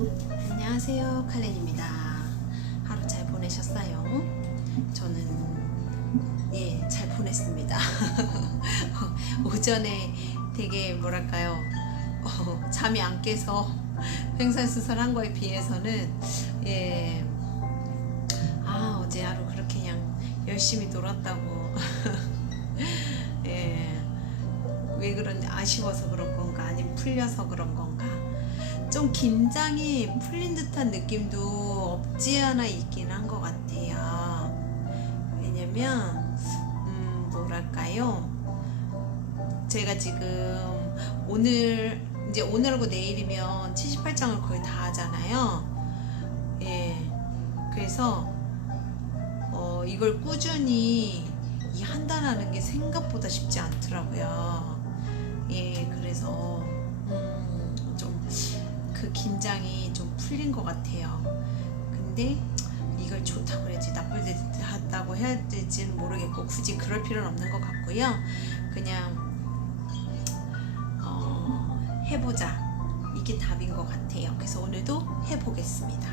안녕하세요, 칼렌입니다. 하루 잘 보내셨어요? 저는 잘 보냈습니다. 오전에 되게 뭐랄까요, 잠이 안 깨서 횡설수설한 거에 비해서는 어제 하루 그렇게 그냥 열심히 놀았다고. 왜 그런지 아쉬워서 그런 건가, 아니면 풀려서 그런 건가, 좀 긴장이 풀린 듯한 느낌도 없지 않아 있긴 한 것 같아요. 왜냐면 뭐랄까요, 제가 지금 오늘하고 내일이면 78장을 거의 다 하잖아요. 그래서 이걸 꾸준히 한 달 하는 게 생각보다 쉽지 않더라고요. 그래서 좀 그 긴장이 좀 풀린 것 같아요. 근데 이걸 좋다고 해야지 나쁘다고 해야 될지는 모르겠고, 굳이 그럴 필요는 없는 것 같고요. 그냥 해보자, 이게 답인 것 같아요. 그래서 오늘도 해보겠습니다.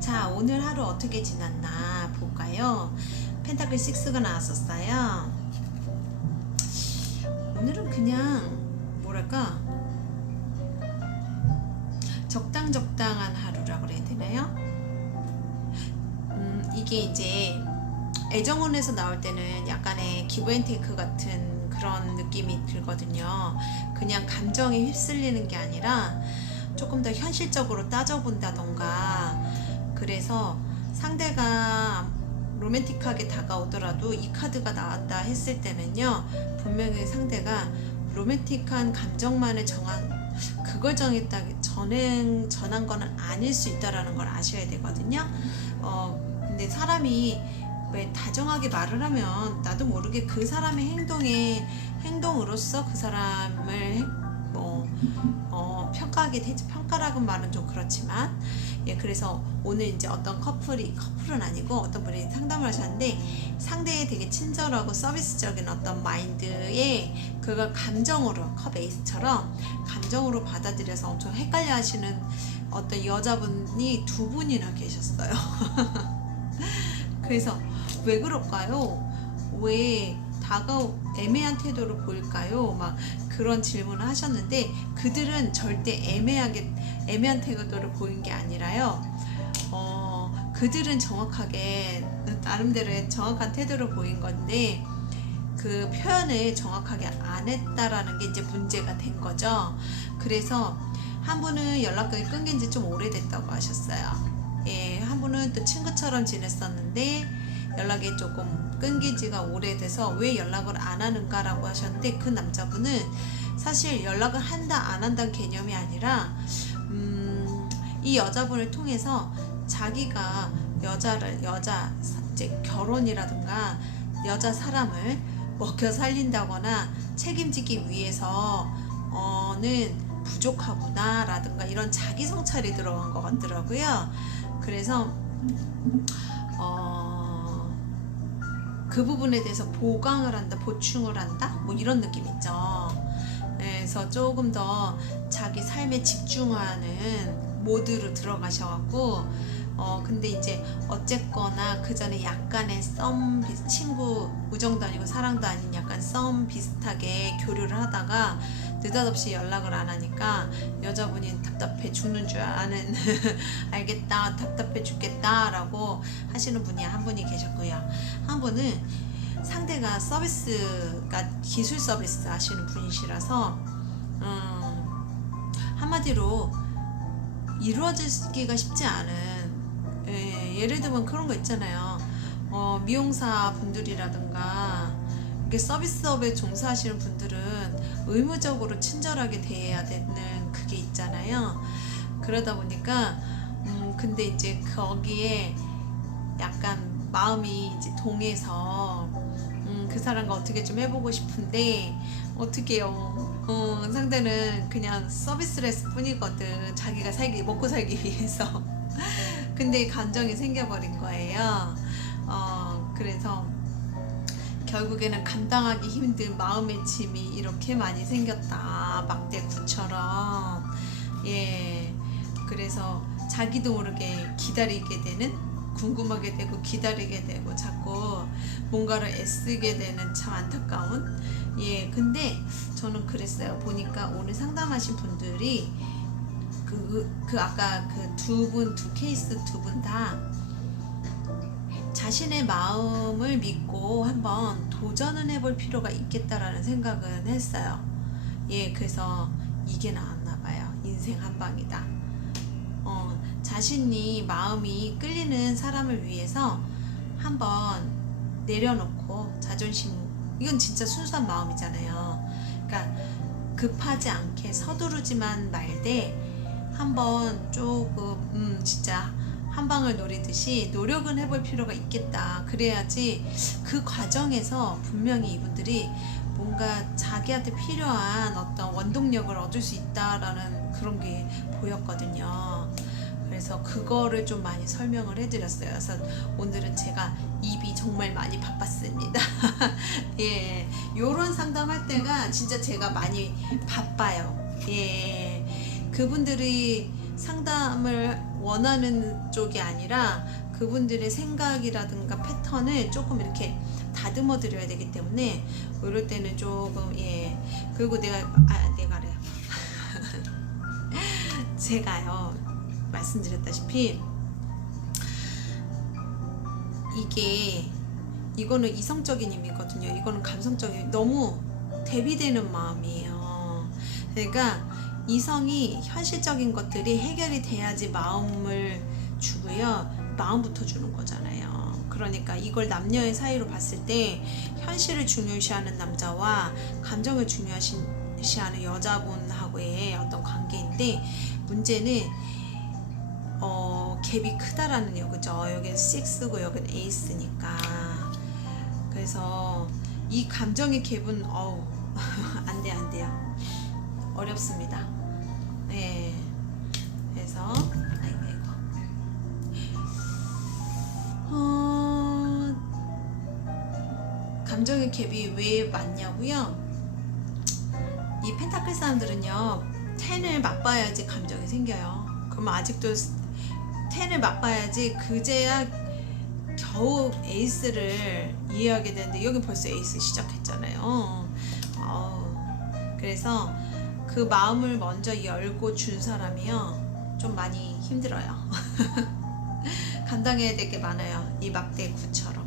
자, 오늘 하루 어떻게 지났나 볼까요? 펜타클 6가 나왔었어요. 오늘은 그냥 뭐랄까, 적당한 하루라고 그래야 되나요? 이게 이제 애정원에서 나올 때는 약간의 기브앤테이크 같은 그런 느낌이 들거든요. 그냥 감정에 휩쓸리는 게 아니라 조금 더 현실적으로 따져본다던가, 그래서 상대가 로맨틱하게 다가오더라도 이 카드가 나왔다 했을 때는요, 분명히 상대가 로맨틱한 감정만을 그걸 전한 거는 아닐 수 있다라는 걸 아셔야 되거든요. 근데 사람이 왜 다정하게 말을 하면 나도 모르게 그 사람의 행동으로서 그 사람을 평가하게 되지. 평가라는 말은 좀 그렇지만, 그래서 오늘 이제 어떤 커플은 아니고 어떤 분이 상담을 하셨는데, 상대에 되게 친절하고 서비스적인 어떤 마인드에 그걸 감정으로, 컵 에이스처럼 감정으로 받아들여서 엄청 헷갈려 하시는 어떤 여자분이 두 분이나 계셨어요. 그래서 왜 그럴까요? 왜 애매한 태도를 보일까요? 막 그런 질문을 하셨는데, 그들은 절대 애매한 태도를 보인 게 아니라요, 그들은 정확하게 나름대로의 정확한 태도를 보인 건데, 그 표현을 정확하게 안 했다라는 게 이제 문제가 된 거죠. 그래서 한 분은 연락이 끊긴 지 좀 오래됐다고 하셨어요. 한 분은 또 친구처럼 지냈었는데 연락이 조금 끊긴 지가 오래돼서 왜 연락을 안 하는가라고 하셨는데, 그 남자분은 사실 연락을 한다 안 한다는 개념이 아니라 이 여자분을 통해서 자기가 이제 결혼이라든가 여자 사람을 먹여 살린다거나 책임지기 위해서는 부족하구나 라든가 이런 자기 성찰이 들어간 것 같더라고요. 그래서 그 부분에 대해서 보강을 한다, 보충을 한다, 뭐 이런 느낌 있죠. 그래서 조금 더 자기 삶에 집중하는 모드로 들어가셔갖고, 근데 이제 어쨌거나 그 전에 약간의 친구, 우정도 아니고 사랑도 아닌 약간 썸 비슷하게 교류를 하다가 느닷없이 연락을 안 하니까 여자분이 답답해 죽는 줄 아는 알겠다, 답답해 죽겠다 라고 하시는 분이 한 분이 계셨고요. 한 분은 상대가 기술 서비스 하시는 분이시라서 한마디로 이루어지기가 쉽지 않은, 예를 들면 그런 거 있잖아요. 미용사 분들이라든가 이게 서비스업에 종사하시는 분들은 의무적으로 친절하게 대해야 되는 그게 있잖아요. 그러다 보니까 근데 이제 거기에 약간 마음이 이제 동해서 그 사람과 어떻게 좀 해보고 싶은데, 어떻게요? 상대는 그냥 서비스를 했을 뿐이거든, 자기가 먹고 살기 위해서. 근데 감정이 생겨버린 거예요. 그래서 결국에는 감당하기 힘든 마음의 짐이 이렇게 많이 생겼다, 막대구처럼. 그래서 자기도 모르게 기다리게 되는, 궁금하게 되고 기다리게 되고 자꾸 뭔가를 애쓰게 되는 참 안타까운. 예, 근데 저는 그랬어요. 보니까 오늘 상담하신 분들이 그 아까 그 두 케이스 두 분 다 자신의 마음을 믿고 한번 도전을 해볼 필요가 있겠다라는 생각은 했어요. 예, 그래서 이게 나왔나 봐요. 인생 한방이다. 자신이 마음이 끌리는 사람을 위해서 한번 내려놓고 자존심, 이건 진짜 순수한 마음이잖아요. 그러니까 급하지 않게 서두르지만 말되 한번 조금 진짜 한 방을 노리듯이 노력은 해볼 필요가 있겠다. 그래야지 그 과정에서 분명히 이분들이 뭔가 자기한테 필요한 어떤 원동력을 얻을 수 있다라는 그런 게 보였거든요. 그래서 그거를 좀 많이 설명을 해드렸어요. 그래서 오늘은 제가 입이 정말 많이 바빴습니다. 예, 요런 상담할 때가 진짜 제가 많이 바빠요. 예, 그분들이 상담을 원하는 쪽이 아니라 그분들의 생각이라든가 패턴을 조금 이렇게 다듬어 드려야 되기 때문에 이럴 때는 조금, 예, 그리고 내가래요. 제가요, 말씀드렸다시피 이거는 이성적인 힘이거든요. 이거는 감성적인, 너무 대비되는 마음이에요. 그러니까 이성이 현실적인 것들이 해결이 돼야지 마음을 주고요. 마음부터 주는 거잖아요. 그러니까 이걸 남녀의 사이로 봤을 때 현실을 중요시하는 남자와 감정을 중요시하는 여자분하고의 어떤 관계인데, 문제는 갭이 크다라는 여기죠. 여기는 6고 여기는 에이스니까. 그래서 이 감정의 갭은 안 돼요. 어렵습니다. 네. 그래서 감정의 갭이 왜 많냐고요? 이 펜타클 사람들은요, 10을 맛봐야지 감정이 생겨요. 그러면 아직도 10을 맛봐야지 그제야 겨우 에이스를 이해하게 되는데, 여기 벌써 에이스 시작했잖아요. 그래서 그 마음을 먼저 열고 준 사람이요, 좀 많이 힘들어요. 감당해야 될 게 많아요. 이 막대 구처럼.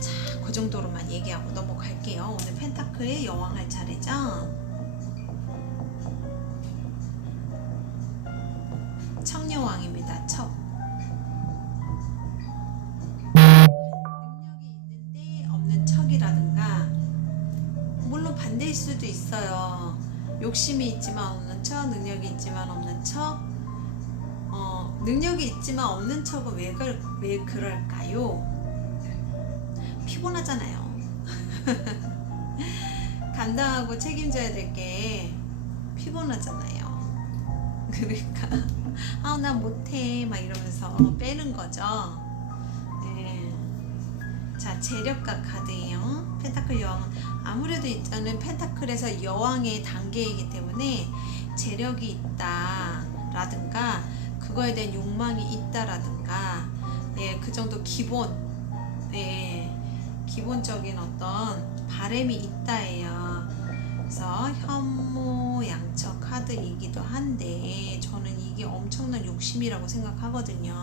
자, 그 정도로만 얘기하고 넘어갈게요. 오늘 펜타클의 여왕 할 차례죠. 척여왕입니다. 척. 능력이 있는데 없는 척이라든가, 물론 반대일 수도 있어요. 욕심이 있지만 없는 척, 능력이 있지만 없는 척. 능력이 있지만 없는 척은 왜 그럴까요? 피곤하잖아요. 감당하고 책임져야 될 게 피곤하잖아요. 그러니까 나 못해 막 이러면서 빼는 거죠. 네. 자, 재력가 카드예요. 펜타클 여왕은 아무래도 일단은 펜타클에서 여왕의 단계이기 때문에 재력이 있다라든가 그거에 대한 욕망이 있다라든가, 예, 그 정도 기본적인 어떤 바람이 있다예요. 그래서 현모양처 카드이기도 한데 저는 이게 엄청난 욕심이라고 생각하거든요.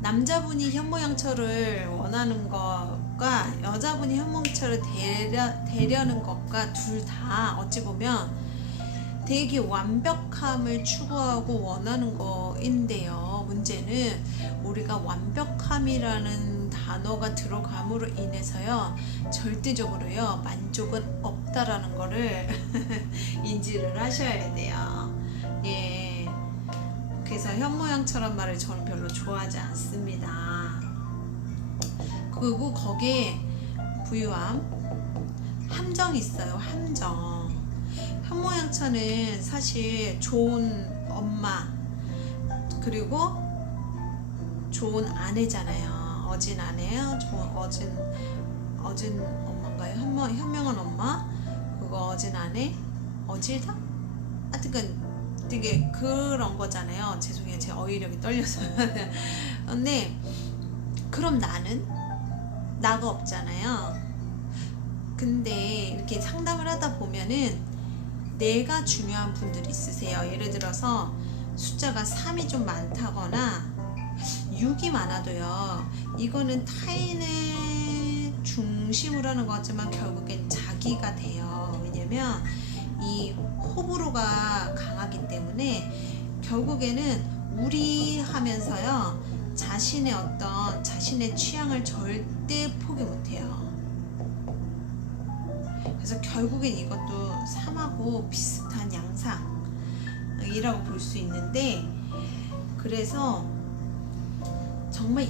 남자분이 현모양처를 원하는 것과 여자분이 현모양처를 되려는 것과 둘 다 어찌 보면 되게 완벽함을 추구하고 원하는 거인데요. 문제는 우리가 완벽함이라는 단어가 들어감으로 인해서요, 절대적으로요 만족은 없다라는 거를 인지를 하셔야 돼요. 예. 그래서 현모양처럼 말을 저는 별로 좋아하지 않습니다. 그리고 거기에 부유함, 함정이 있어요. 함정. 현모양처는 사실 좋은 엄마 그리고 좋은 아내잖아요. 어진 아내요. 어진 엄마인가요? 현명한 엄마. 어진하네? 어질다? 하여튼 되게 그런 거잖아요. 죄송해요. 제 어휘력이 떨려서. 근데 그럼 나는? 나가 없잖아요. 근데 이렇게 상담을 하다 보면은 내가 중요한 분들이 있으세요. 예를 들어서 숫자가 3이 좀 많다거나 6이 많아도요. 이거는 타인을 중심으로 하는 것 같지만 결국엔 자기가 돼요. 왜냐면 이 호불호가 강하기 때문에 결국에는 우리 하면서요. 자신의 취향을 절대 포기 못해요. 그래서 결국엔 이것도 3하고 비슷한 양상이라고 볼 수 있는데, 그래서 정말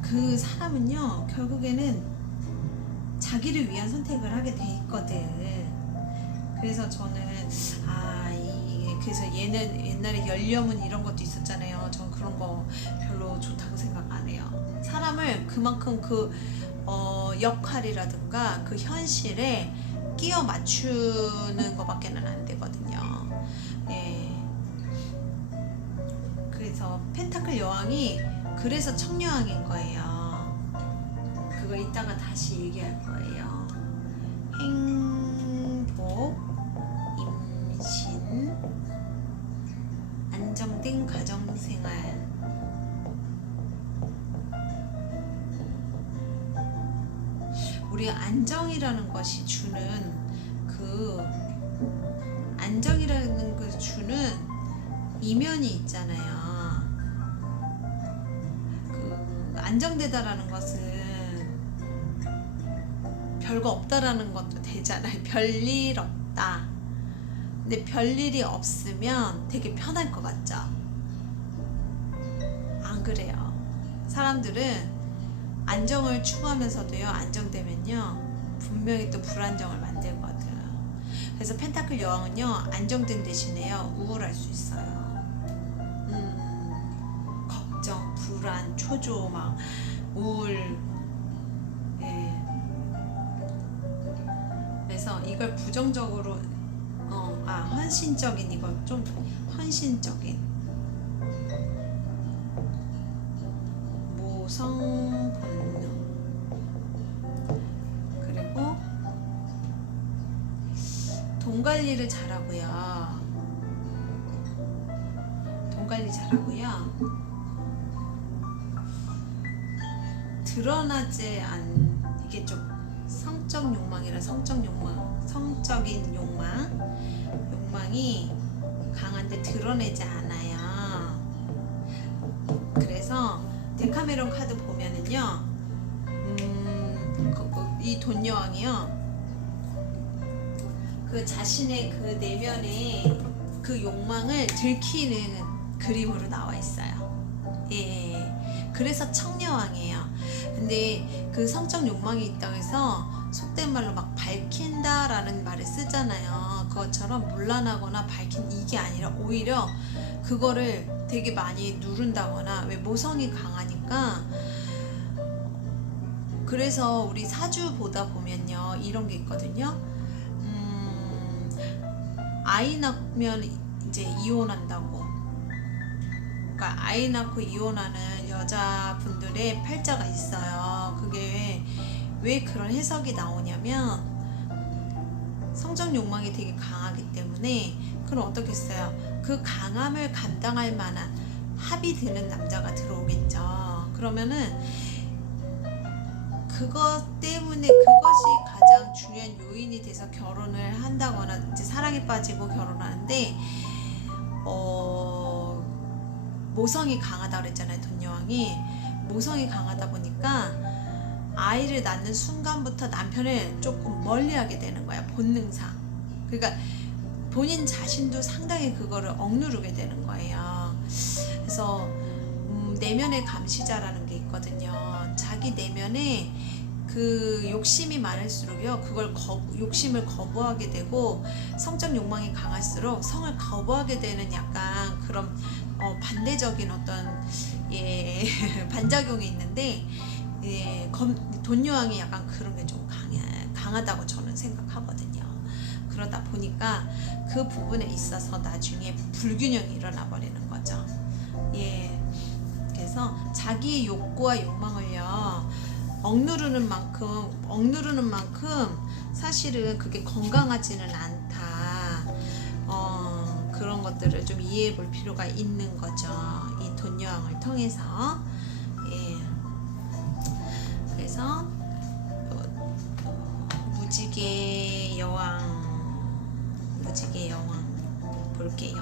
그 사람은요 결국에는 자기를 위한 선택을 하게 돼 있거든. 그래서 저는 그래서 얘는 옛날에 열려문 이런 것도 있었잖아요. 전 그런 거 별로 좋다고 생각 안 해요. 사람을 그만큼 역할이라든가 그 현실에 끼워 맞추는 것밖에는 안 되거든요. 예. 그래서 펜타클 여왕이 그래서 청여왕인 거예요. 그거 이따가 다시 얘기할 거예요. 행복, 임신, 안정된 가정생활. 우리 안정이라는 것이 주는 안정이라는 그 주는 이면이 있잖아요. 그 안정되다라는 것은 별거 없다라는 것도 되잖아요. 별일 없다. 근데 별일이 없으면 되게 편할 것 같죠? 안 그래요. 사람들은 안정을 추구하면서도요, 안정되면요 분명히 또 불안정을 만들거든. 그래서 펜타클 여왕은요 안정된 대신에요 우울할 수 있어요. 걱정, 불안, 초조, 막 우울. 예. 그래서 이걸 부정적으로 헌신적인, 이걸 좀 헌신적인 모성 본능. 그리고 돈 관리를 잘하고요. 돈 관리 잘하고요. 드러나지 않, 이게 좀 성적 욕망이라 성적인 욕망이 강한데 드러내지 않아요. 그래서 데카메론 카드 보면은요, 이 돈 여왕이요, 그 자신의 그 내면의 그 욕망을 들키는 그림으로 나와 있어요. 예. 그래서 청여왕이에요. 근데 그 성적 욕망이 있다고 해서 속된 말로 막 밝힌다라는 말을 쓰잖아요. 그것처럼 문란하거나 밝힌 이게 아니라 오히려 그거를 되게 많이 누른다거나, 왜 모성이 강하니까. 그래서 우리 사주 보다 보면요 이런 게 있거든요. 아이 낳으면 이제 이혼한다고. 그러니까 아이 낳고 이혼하는 여자분들의 팔자가 있어요. 그게 왜 그런 해석이 나오냐면 성적 욕망이 되게 강하기 때문에. 그럼 어떻겠어요? 그 강함을 감당할 만한 합이 되는 남자가 들어오겠죠. 그러면은 그것 때문에 그것이 가장 중요한 요인이 돼서 결혼을 한다거나 이제 사랑에 빠지고 결혼하는데, 모성이 강하다 그랬잖아요. 돈 여왕이 모성이 강하다 보니까 아이를 낳는 순간부터 남편을 조금 멀리하게 되는 거야, 본능상. 그러니까 본인 자신도 상당히 그거를 억누르게 되는 거예요. 그래서 내면의 감시자라는 게 있거든요. 자기 내면에 그 욕심이 많을수록요, 그걸 욕심을 거부하게 되고, 성적 욕망이 강할수록 성을 거부하게 되는 약간 그런 반대적인 어떤 반작용이 있는데, 돈 여왕이 약간 그런 게 좀 강하다고 저는 생각하거든요. 그러다 보니까 그 부분에 있어서 나중에 불균형이 일어나 버리는 거죠. 예. 그래서 자기의 욕구와 욕망을요 억누르는 만큼 사실은 그게 건강하지는 않다. 그런 것들을 좀 이해해 볼 필요가 있는 거죠. 이 돈 여왕을 통해서. 예. 그래서 무지개 여왕 볼게요.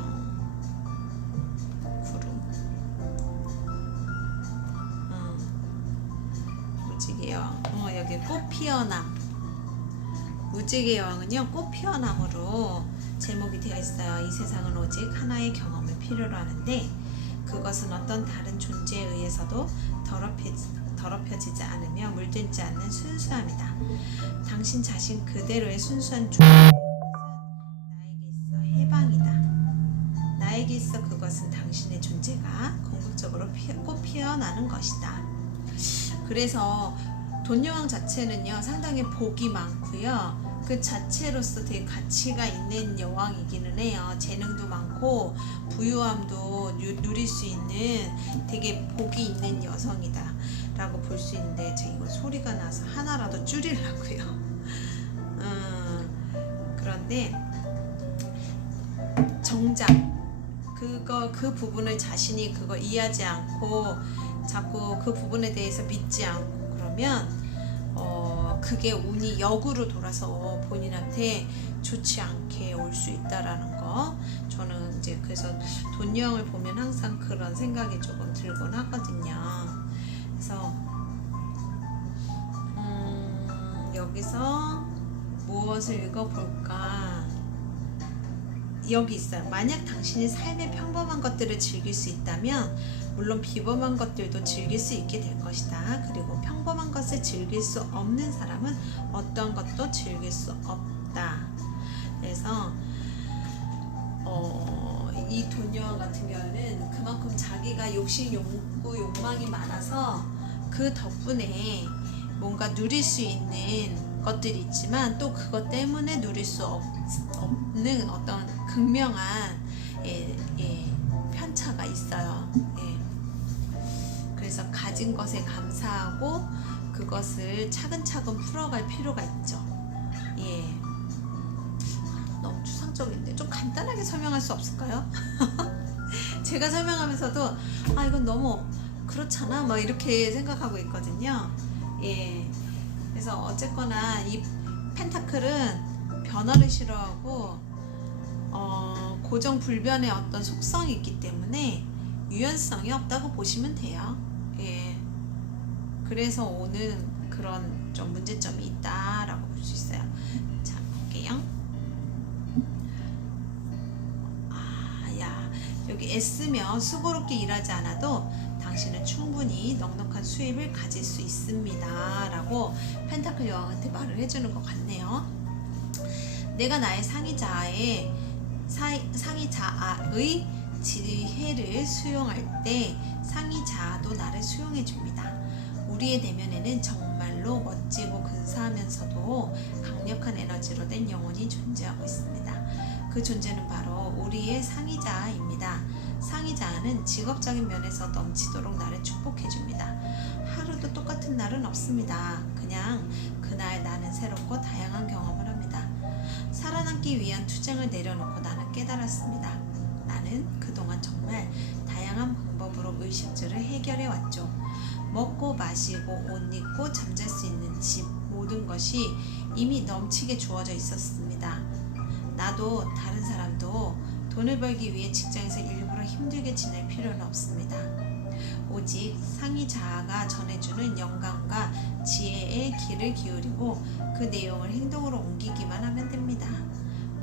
구름. 무지개 여왕. 여기 꽃 피어남. 무지개 여왕은요 꽃 피어남으로 제목이 되어 있어요. 이 세상은 오직 하나의 경험을 필요로 하는데 그것은 어떤 다른 존재에 의해서도 더럽혀지지 않으며 물들지 않는 순수함이다. 당신 자신 그대로의 순수한 존재 나에게 있어 해방이다. 나에게 있어 그것은 당신의 존재가 궁극적으로 꽃 피어나는 것이다. 그래서 돈 여왕 자체는요 상당히 복이 많고요. 그 자체로서 되게 가치가 있는 여왕이기는 해요. 재능도 많고 부유함도 누릴 수 있는 되게 복이 있는 여성이다 라고 볼 수 있는데 제가 이거 소리가 나서 하나라도 줄이려고요. 그런데 정작 그 부분을 자신이 그거 이해하지 않고 자꾸 그 부분에 대해서 믿지 않고 그러면 그게 운이 역으로 돌아서 본인한테 좋지 않게 올 수 있다라는 거. 저는 이제 그래서 돈 여왕을 보면 항상 그런 생각이 조금 들곤 하거든요. 그래서 여기서 무엇을 읽어볼까? 여기 있어요. 만약 당신이 삶의 평범한 것들을 즐길 수 있다면 물론 비범한 것들도 즐길 수 있게 될 것이다. 그리고 평범한 것을 즐길 수 없는 사람은 어떤 것도 즐길 수 없다. 그래서 이 돈 여왕 같은 경우는 그만큼 자기가 욕심, 욕구, 욕망이 많아서 그 덕분에 뭔가 누릴 수 있는 것들이 있지만 또 그것 때문에 누릴 수 없는 어떤 극명한 편차가 있어요. 그래서 가진 것에 감사하고 그것을 차근차근 풀어갈 필요가 있죠. 너무 추상적인데 좀 간단하게 설명할 수 없을까요? 제가 설명하면서도 이건 너무 그렇잖아 막 이렇게 생각하고 있거든요. 그래서 어쨌거나 이 펜타클은 변화를 싫어하고 고정 불변의 어떤 속성이 있기 때문에 유연성이 없다고 보시면 돼요. 그래서 오는 그런 좀 문제점이 있다라고 볼 수 있어요. 자, 볼게요. 여기 애쓰며 수고롭게 일하지 않아도 당신은 충분히 넉넉한 수입을 가질 수 있습니다 라고 펜타클 여왕한테 말을 해주는 것 같네요. 내가 나의 상위자의 지혜를 수용할 때 상위자도 나를 수용해 줍니다. 우리의 내면에는 정말로 멋지고 근사하면서도 강력한 에너지로 된 영혼이 존재하고 있습니다. 그 존재는 바로 우리의 상위자입니다. 상위자는 직업적인 면에서 넘치도록 나를 축복해 줍니다. 하루도 똑같은 날은 없습니다. 그냥 그날 나는 새롭고 다양한 경험을 합니다. 살아남기 위한 투쟁을 내려놓고 나는 깨달았습니다. 나는 그동안 정말 다양한 방법으로 의식주를 해결해 왔죠. 먹고 마시고 옷 입고 잠잘 수 있는 집 모든 것이 이미 넘치게 주어져 있었습니다. 나도 다른 사람도 돈을 벌기 위해 직장에서 일부러 힘들게 지낼 필요는 없습니다. 오직 상위 자아가 전해주는 영감과 지혜의 귀를 기울이고 그 내용을 행동으로 옮기기만 하면 됩니다.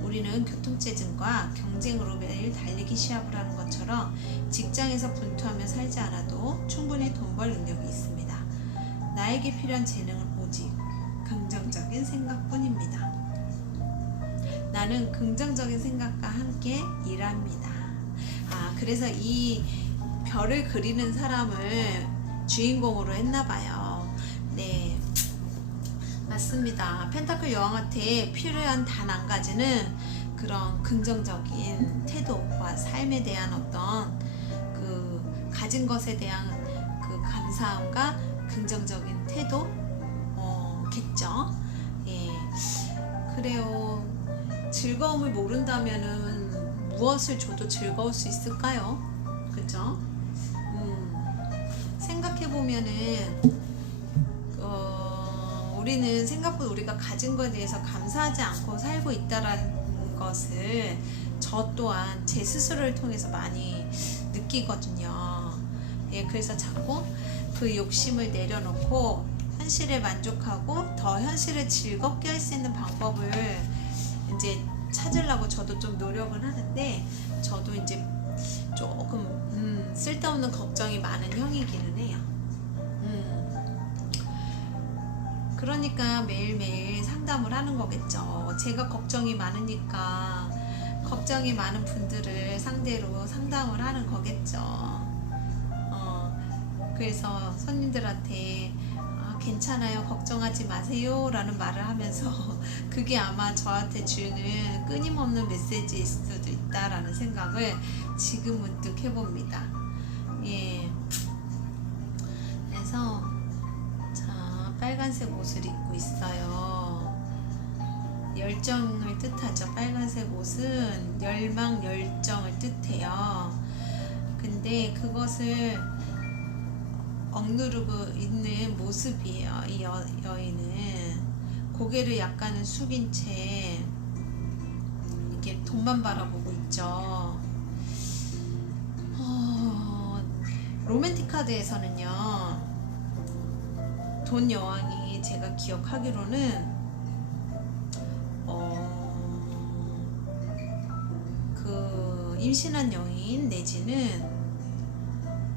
우리는 교통체증과 경쟁으로 매일 달리기 시합을 하는 것처럼 직장에서 분투하며 살지 않아도 충분히 돈 벌 능력이 있습니다. 나에게 필요한 재능은 오직 긍정적인 생각뿐입니다. 나는 긍정적인 생각과 함께 일합니다. 그래서 이 별을 그리는 사람을 주인공으로 했나봐요. 네. 맞습니다. 펜타클 여왕한테 필요한 단 한 가지는 그런 긍정적인 태도와 삶에 대한 어떤 그 가진 것에 대한 그 감사함과 긍정적인 태도 겠죠. 예, 그래요. 즐거움을 모른다면은 무엇을 줘도 즐거울 수 있을까요? 그죠? 생각해 보면은 우리는 생각보다 우리가 가진 것에 대해서 감사하지 않고 살고 있다라는 것을 저 또한 제 스스로를 통해서 많이 느끼거든요. 예, 그래서 자꾸 그 욕심을 내려놓고 현실에 만족하고 더 현실을 즐겁게 할 수 있는 방법을 이제 찾으려고 저도 좀 노력을 하는데, 저도 이제 조금 쓸데없는 걱정이 많은 형이기는 해요. 그러니까 매일매일 상담을 하는 거겠죠. 제가 걱정이 많으니까 걱정이 많은 분들을 상대로 상담을 하는 거겠죠. 그래서 손님들한테 괜찮아요, 걱정하지 마세요 라는 말을 하면서 그게 아마 저한테 주는 끊임없는 메시지일 수도 있다라는 생각을 지금 문득 해봅니다. 예. 그래서 빨간색 옷을 입고 있어요. 열정을 뜻하죠. 빨간색 옷은 열망, 열정을 뜻해요. 근데 그것을 억누르고 있는 모습이에요. 이 여인은 고개를 약간은 숙인 채 이렇게 돈만 바라보고 있죠. 로맨틱 카드에서는요, 돈 여왕이 제가 기억하기로는 그 임신한 여인 내지는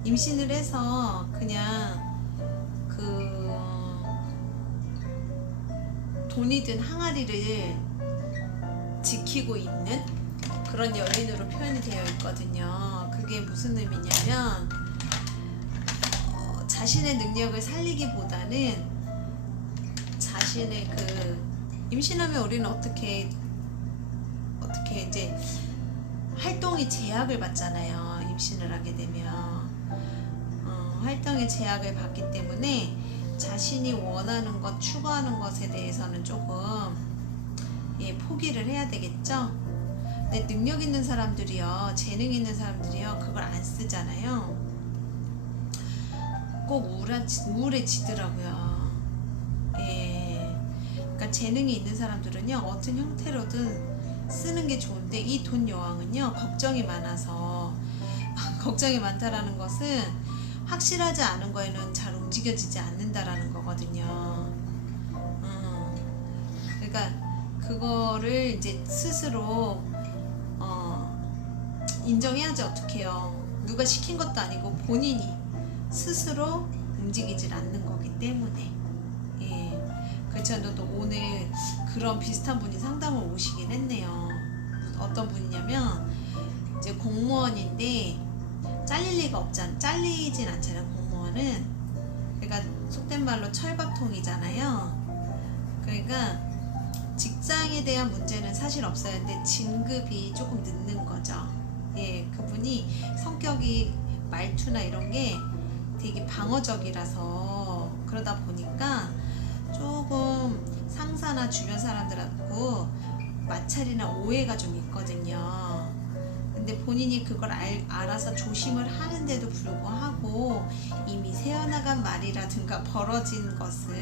임신을 해서 그냥 그 돈이 든 항아리를 지키고 있는 그런 여인으로 표현이 되어 있거든요. 그게 무슨 의미냐면 자신의 능력을 살리기보다는 자신의 그 임신하면 우리는 어떻게 이제 활동이 제약을 받잖아요. 임신을 하게 되면 활동의 제약을 받기 때문에 자신이 원하는 것, 추구하는 것에 대해서는 조금 포기를 해야 되겠죠. 근데 능력 있는 사람들이요, 재능 있는 사람들이요, 그걸 안 쓰잖아요. 꼭 우울해지더라고요. 예. 그러니까 재능이 있는 사람들은요, 어떤 형태로든 쓰는 게 좋은데, 이 돈 여왕은요, 걱정이 많아서 걱정이 많다라는 것은 확실하지 않은 거에는 잘 움직여지지 않는다라는 거거든요. 그러니까 그거를 이제 스스로 인정해야지 어떡해요. 누가 시킨 것도 아니고 본인이 스스로 움직이질 않는 거기 때문에. 예. 그렇죠. 또 오늘 그런 비슷한 분이 상담을 오시긴 했네요. 어떤 분이냐면 이제 공무원인데 잘릴 리가 없잖아. 잘리진 않잖아요, 공무원은. 그러니까 속된 말로 철밥통이잖아요. 그러니까 직장에 대한 문제는 사실 없어요. 근데 진급이 조금 늦는 거죠. 예, 그분이 성격이 말투나 이런 게 되게 방어적이라서 그러다 보니까 조금 상사나 주변 사람들하고 마찰이나 오해가 좀 있거든요. 근데 본인이 그걸 알아서 조심을 하는데도 불구하고 이미 새어나간 말이라든가 벌어진 것은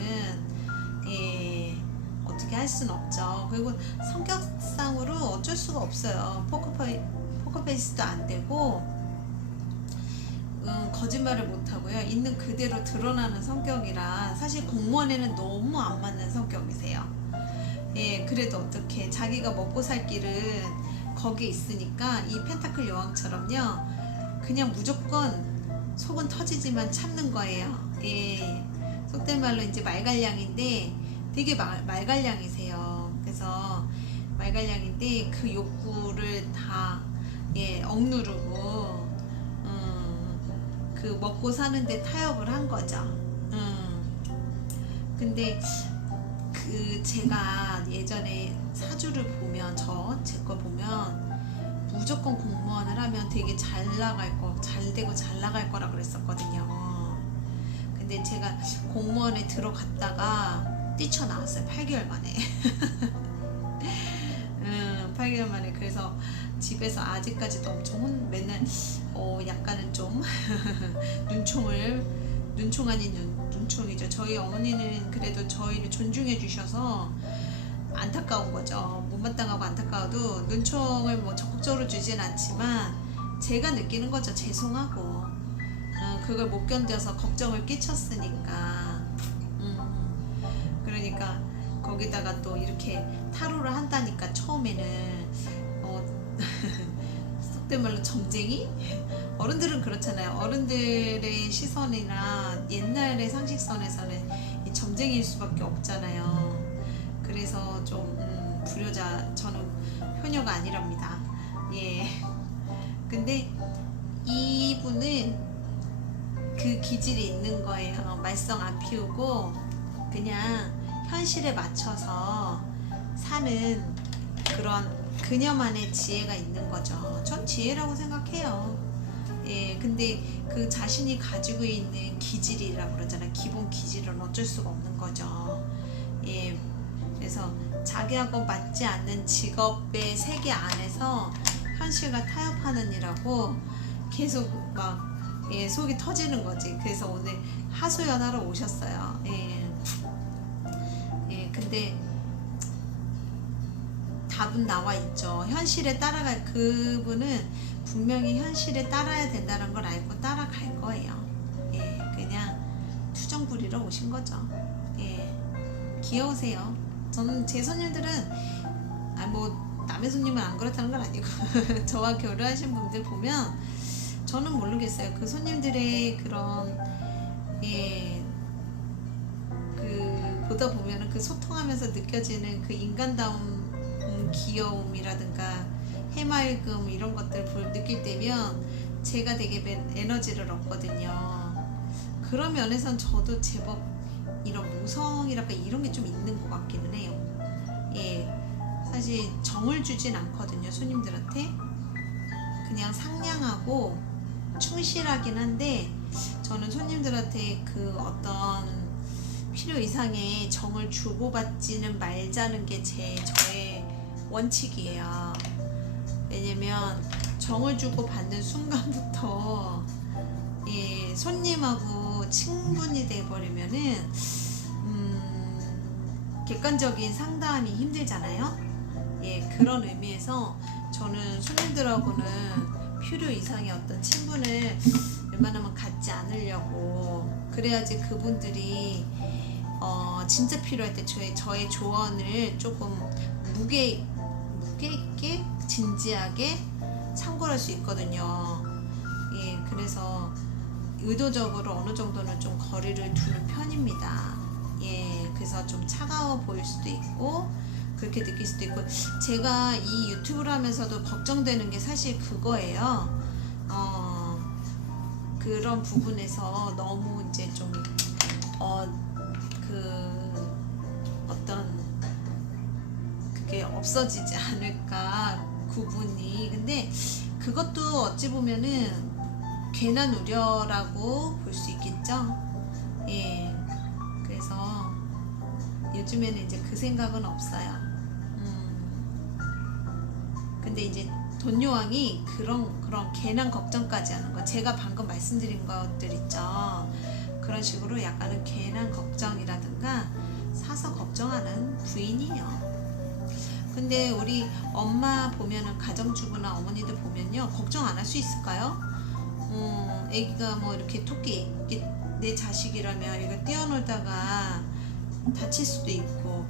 어떻게 할 수는 없죠. 그리고 성격상으로 어쩔 수가 없어요. 포커페이스도 안 되고 거짓말을 못하고요. 있는 그대로 드러나는 성격이라 사실 공무원에는 너무 안 맞는 성격이세요. 예, 그래도 어떻게 자기가 먹고 살 길은 거기에 있으니까 이 펜타클 여왕처럼요, 그냥 무조건 속은 터지지만 참는 거예요. 예, 속된 말로 이제 말갈량인데 되게 말갈량이세요. 그래서 말갈량인데 그 욕구를 다 억누르고 그 먹고 사는데 타협을 한 거죠. 근데 그 제가 예전에 사주를 보면 제 거 보면 무조건 공무원을 하면 되게 잘 나갈 거, 잘 되고 잘 나갈 거라 그랬었거든요. 근데 제가 공무원에 들어갔다가 뛰쳐나왔어요. 8개월 만에. 8개월 만에. 그래서 집에서 아직까지도 엄청 맨날 약간은 좀 눈총 아닌 눈총이죠. 저희 어머니는 그래도 저희를 존중해 주셔서 안타까운 거죠. 못마땅하고 안타까워도 눈총을 뭐 적극적으로 주진 않지만 제가 느끼는 거죠. 죄송하고 그걸 못 견뎌서 걱정을 끼쳤으니까. 그러니까 거기다가 또 이렇게 타로를 한다니까 처음에는 속된 말로 점쟁이? 어른들은 그렇잖아요. 어른들의 시선이나 옛날의 상식선에서는 이 점쟁이일 수밖에 없잖아요. 그래서 좀 불효자, 저는 효녀가 아니랍니다. 예. 근데 이분은 그 기질이 있는 거예요. 말썽 안 피우고 그냥 현실에 맞춰서 사는 그런 그녀만의 지혜가 있는 거죠. 전 지혜라고 생각해요. 예, 근데 그 자신이 가지고 있는 기질이라고 그러잖아요. 기본 기질은 어쩔 수가 없는 거죠. 예, 그래서 자기하고 맞지 않는 직업의 세계 안에서 현실과 타협하는 일하고 계속 막 속이 터지는 거지. 그래서 오늘 하소연하러 오셨어요. 근데 답은 나와 있죠. 현실에 따라갈, 그분은 분명히 현실에 따라야 된다는 걸 알고 따라갈 거예요. 그냥 투정 부리러 오신 거죠. 귀여우세요. 저는 제 손님들은 뭐 남의 손님은 안 그렇다는 건 아니고 저와 결혼하신 분들 보면 저는 모르겠어요. 그 손님들의 그런 보다 보면은 그 소통하면서 느껴지는 그 인간다움, 귀여움이라든가 해맑음 이런 것들 느낄 때면 제가 되게 에너지를 얻거든요. 그런 면에선 저도 제법 이런 모성이랄까 이런 게 좀 있는 것 같기는 해요. 사실 정을 주진 않거든요. 손님들한테 그냥 상냥하고 충실하긴 한데 저는 손님들한테 그 어떤 필요 이상의 정을 주고받지는 말자는 게 저의 원칙이에요. 왜냐면 정을 주고받는 순간부터 손님하고 친분이 돼버리면은 객관적인 상담이 힘들잖아요. 그런 의미에서 저는 손님들하고는 필요 이상의 어떤 친분을 웬만하면 갖지 않으려고, 그래야지 그분들이 진짜 필요할 때 저의 조언을 조금 무게 있게 진지하게 참고를 할 수 있거든요. 그래서 의도적으로 어느 정도는 좀 거리를 두는 편입니다. 그래서 좀 차가워 보일 수도 있고 그렇게 느낄 수도 있고, 제가 이 유튜브를 하면서도 걱정되는 게 사실 그거예요. 그런 부분에서 너무 이제 좀 어떤 그게 없어지지 않을까 구분이. 근데 그것도 어찌 보면은 괜한 우려라고 볼 수 있겠죠. 그래서 요즘에는 이제 그 생각은 없어요. 근데 이제 돈 요왕이 그런 괜한 걱정까지 하는 거, 제가 방금 말씀드린 것들 있죠. 그런 식으로 약간은 괜한 걱정이라든가 사서 걱정하는 부인이에요. 근데 우리 엄마 보면은, 가정주부나 어머니들 보면요, 걱정 안 할 수 있을까요? 애기가 뭐 이렇게 토끼, 내 자식이라면 이거 뛰어놀다가 다칠 수도 있고,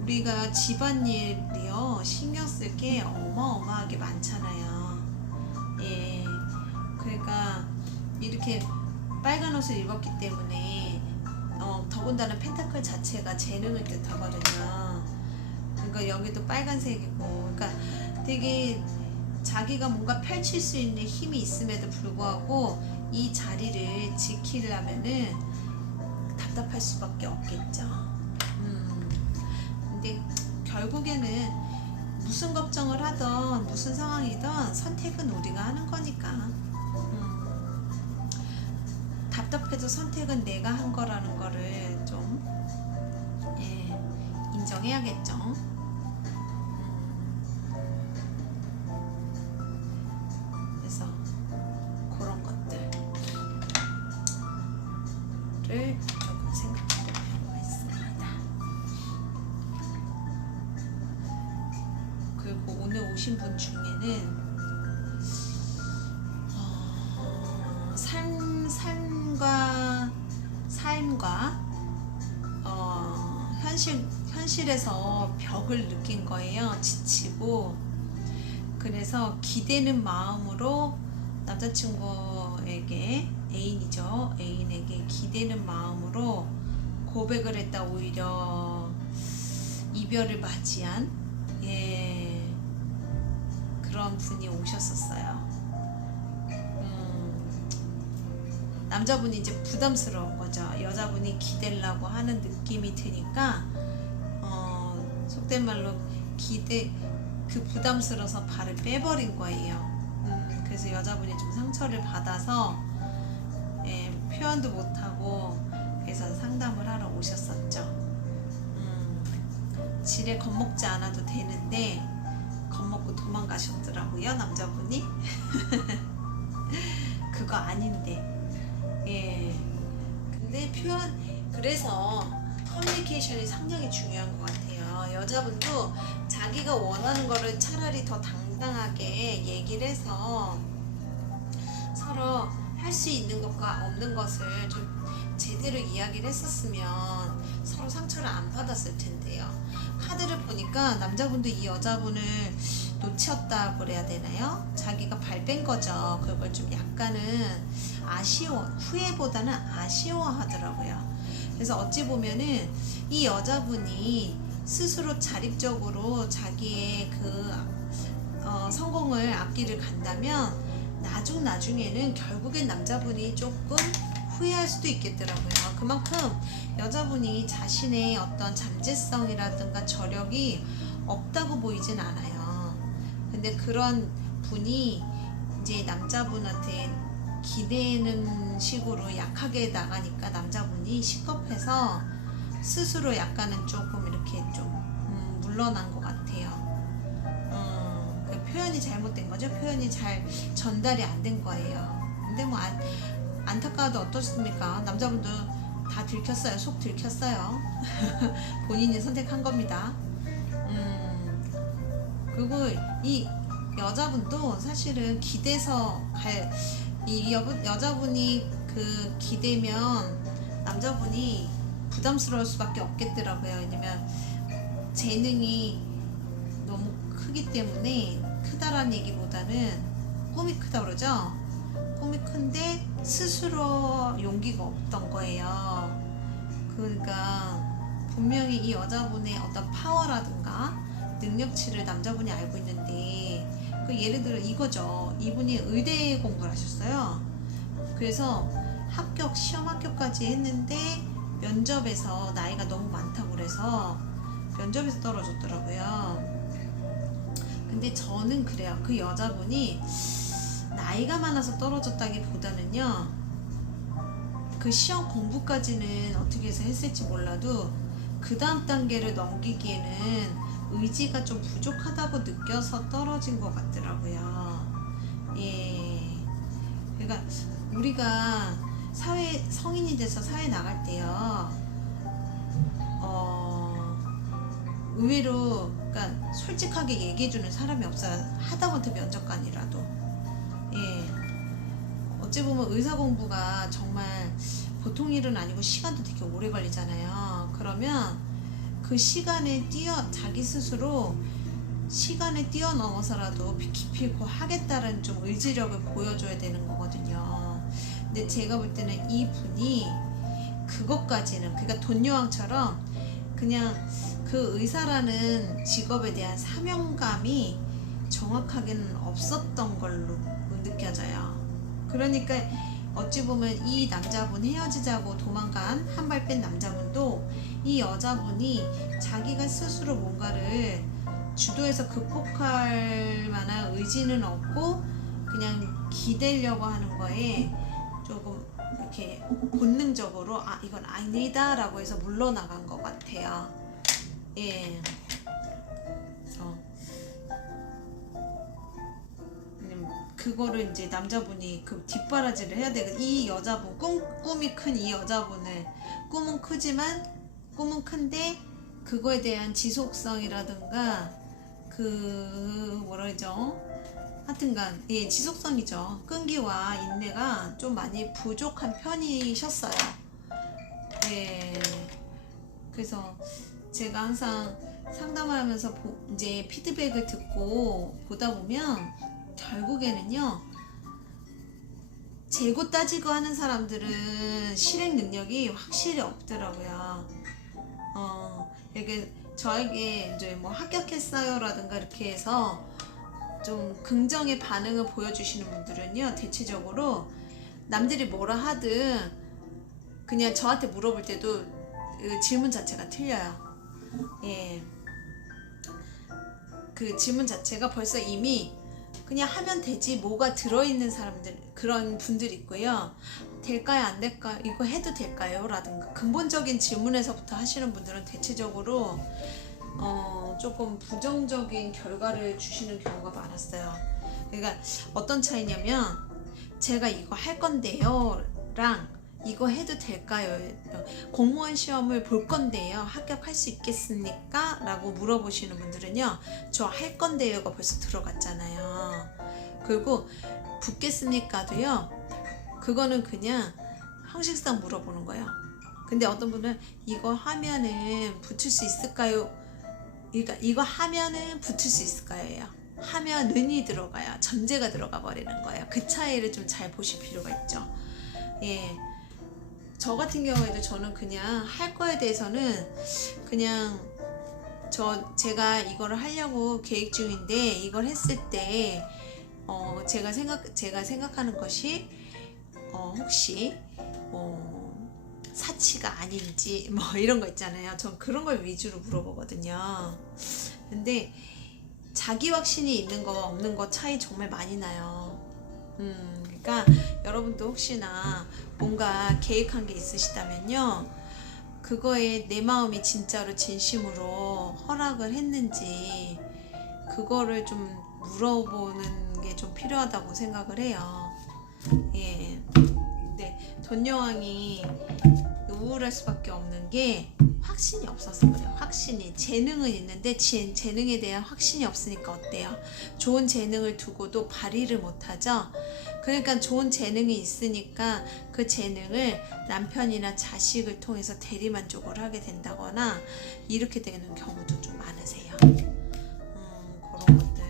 우리가 집안일이요 신경 쓸 게 어마어마하게 많잖아요. 그러니까 이렇게 빨간 옷을 입었기 때문에 더군다나 펜타클 자체가 재능을 뜻하거든요. 그러니까 여기도 빨간색이고, 그러니까 되게 자기가 뭔가 펼칠 수 있는 힘이 있음에도 불구하고 이 자리를 지키려면은 답답할 수밖에 없겠죠. 결국에는 무슨 걱정을 하던 무슨 상황이든 선택은 우리가 하는 거니까. 답답해도 선택은 내가 한 거라는 거를 좀 인정해야겠죠. 그래서 그런 것들을 조금 생각해 볼 필요가 있습니다. 그리고 오늘 오신 분 중에는 삶과 현실에서 벽을 느낀 거예요. 지치고. 그래서 기대는 마음으로 남자친구에게, 애인에게 기대는 마음으로 고백을 했다 오히려 이별을 맞이한 그런 분이 오셨었어요. 남자분이 이제 부담스러운 거죠. 여자분이 기대려고 하는 느낌이 드니까 속된 말로 그 부담스러워서 발을 빼버린 거예요. 그래서 여자분이 좀 상처를 받아서 표현도 못하고 그래서 상담을 하러 오셨었죠. 지레 겁먹지 않아도 되는데 겁먹고 도망가셨더라고요, 남자분이. 그거 아닌데. 근데 그래서 커뮤니케이션이 상당히 중요한 것 같아요. 여자분도 자기가 원하는 거를 차라리 더 당당하게 얘기를 해서 서로 할 수 있는 것과 없는 것을 좀 제대로 이야기를 했었으면 서로 상처를 안 받았을 텐데요. 카드를 보니까 남자분도 이 여자분을 놓쳤다 그래야 되나요? 자기가 발 뺀 거죠. 그걸 좀 약간은 후회보다는 아쉬워하더라고요. 그래서 어찌 보면은 이 여자분이 스스로 자립적으로 자기의 성공을 앞길을 간다면 나중에는 결국엔 남자분이 조금 후회할 수도 있겠더라고요. 그만큼 여자분이 자신의 어떤 잠재성이라든가 저력이 없다고 보이진 않아요. 근데 그런 분이 이제 남자분한테 기대는 식으로 약하게 나가니까 남자분이 식겁해서 스스로 약간은 조금 이렇게 좀 물러난 것 같아요. 그 표현이 잘못된 거죠. 표현이 잘 전달이 안 된 거예요. 근데 뭐 안타까워도 어떻습니까? 남자분도 다 들켰어요. 속 들켰어요. 본인이 선택한 겁니다. 그리고 이 여자분도 사실은 기대서 여자분이 그 기대면 남자분이 부담스러울 수밖에 없겠더라고요. 왜냐면 재능이 너무 크기 때문에, 크다라는 얘기보다는 꿈이 크다 그러죠. 꿈이 큰데 스스로 용기가 없던 거예요. 그러니까 분명히 이 여자분의 어떤 파워라든가 능력치를 남자분이 알고 있는데, 예를 들어 이거죠. 이분이 의대 공부를 하셨어요. 그래서 시험 합격까지 했는데 면접에서 나이가 너무 많다고 그래서 면접에서 떨어졌더라고요. 근데 저는 그래요. 그 여자분이 나이가 많아서 떨어졌다기보다는요, 그 시험 공부까지는 어떻게 해서 했을지 몰라도 그 다음 단계를 넘기기에는 의지가 좀 부족하다고 느껴서 떨어진 것 같더라고요. 그러니까 우리가 성인이 돼서 사회 나갈 때요, 의외로 그러니까 솔직하게 얘기해주는 사람이 없어요. 하다못해 면접관이라도. 어찌 보면 의사 공부가 정말 보통 일은 아니고 시간도 되게 오래 걸리잖아요. 그러면 그 시간에 자기 스스로 시간에 뛰어넘어서라도 기필코 하겠다는 좀 의지력을 보여줘야 되는 거거든요. 근데 제가 볼 때는 이 분이 그것까지는, 그러니까 돈여왕처럼 그냥 그 의사라는 직업에 대한 사명감이 정확하게는 없었던 걸로 느껴져요. 그러니까 어찌 보면 이 남자분, 헤어지자고 도망간 한 발 뺀 남자분도 이 여자분이 자기가 스스로 뭔가를 주도해서 극복할 만한 의지는 없고 그냥 기대려고 하는 거에 조금 이렇게 본능적으로 이건 아니다 라고 해서 물러나간 것 같아요. 예. 그거를 이제 남자분이 그 뒷바라지를 해야 되거든. 이 여자분 꿈이 큰 이 여자분을 꿈은 큰데 그거에 대한 지속성이라든가 그 뭐라 그러죠? 하여튼간 예, 지속성이죠. 끈기와 인내가 좀 많이 부족한 편이셨어요. 예. 그래서 제가 항상 상담을 하면서 이제 피드백을 듣고 보다 보면 결국에는요, 재고 따지고 하는 사람들은 실행 능력이 확실히 없더라고요. 이게 저에게 이제 뭐 합격했어요 라든가 이렇게 해서 좀 긍정의 반응을 보여주시는 분들은요, 대체적으로 남들이 뭐라 하든 그냥 저한테 물어볼 때도 그 질문 자체가 틀려요. 예. 그 질문 자체가 벌써 이미 그냥 하면 되지 뭐가 들어있는 사람들, 그런 분들 있고요. 될까요 안 될까요, 이거 해도 될까요 라든가 근본적인 질문에서부터 하시는 분들은 대체적으로 조금 부정적인 결과를 주시는 경우가 많았어요. 그러니까 어떤 차이냐면 제가 이거 할 건데요 랑 이거 해도 될까요, 공무원 시험을 볼 건데요 합격할 수 있겠습니까 라고 물어보시는 분들은요, 저 할 건데요가 벌써 들어갔잖아요. 그리고 붙겠습니까도요, 그거는 그냥 형식상 물어보는 거예요. 근데 어떤 분은 이거 하면은 붙을 수 있을까요, 그러니까 이거 하면은 붙을 수 있을까요, 하면은이 들어가요. 전제가 들어가 버리는 거예요. 그 차이를 좀 잘 보실 필요가 있죠. 예. 저 같은 경우에도 저는 그냥 할 거에 대해서는 그냥 제가 이거를 하려고 계획 중인데 이걸 했을 때 제가 생각하는 것이 혹시 사치가 아닌지 뭐 이런 거 있잖아요. 전 그런 걸 위주로 물어보거든요. 근데 자기 확신이 있는 거 없는 거 차이 정말 많이 나요. 그러니까 여러분도 혹시나 뭔가 계획한 게 있으시다면요, 그거에 내 마음이 진짜로 진심으로 허락을 했는지 그거를 좀 물어보는 게 좀 필요하다고 생각을 해요. 예. 근데 돈 여왕이 우울할 수밖에 없는 게 확신이 없어서 그래요. 확신이, 재능은 있는데 재능에 대한 확신이 없으니까 어때요? 좋은 재능을 두고도 발휘를 못하죠. 그러니까 좋은 재능이 있으니까 그 재능을 남편이나 자식을 통해서 대리만족을 하게 된다거나 이렇게 되는 경우도 좀 많으세요. 그런 것들.